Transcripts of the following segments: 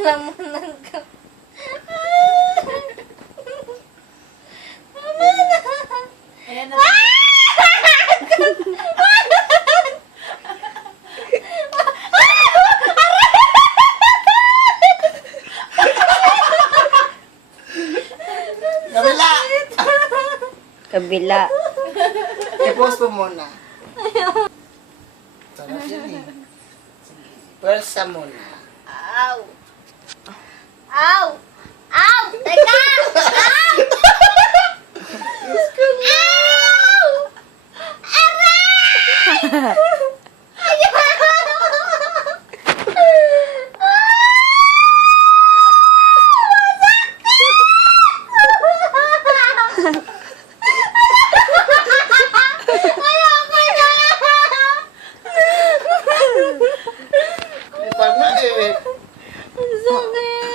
Lalamunan ka. Ayan na. Kabila! Kabila. I-post mo muna. Sarap yan eh. Sige. Pwersa muna. Ow! Ow! Ow! Teka! Ow! Ow! Aray! Di pa na eh. Ang sakit!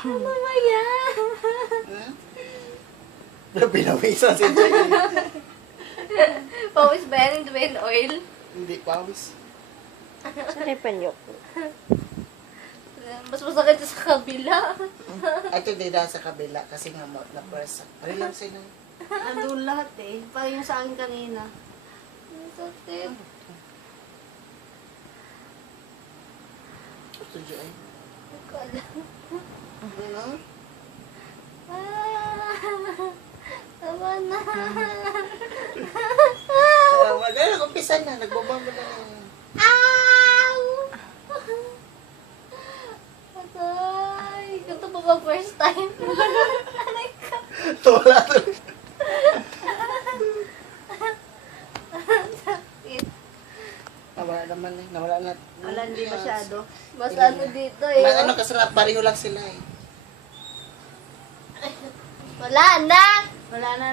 Ano ba yan? Pinawisan si Jay. Pawis ba yan? Hindi ba yan oil? Hindi pawis. Saan yung panyok? Mas masakit sa kabila. Ito hindi dahil sa kabila kasi nga na-pwersa. Ano lang sila? Nandun lahat eh. Parang yung sa akin kanina. Ang sakit. Ito Jay. Hindi ko alam. Ano? Tama na. Maganda, nag-umpisa na. Nagbabamba na na. Ow! Atay! Ito pa ba first time? Aray ka. Wala to. Sakit. Nawala naman eh. Nawala na. Wala, hindi masyado. Mas ano dito eh. Mas ano kasi pareho lang sila eh. Wala na! Wala na.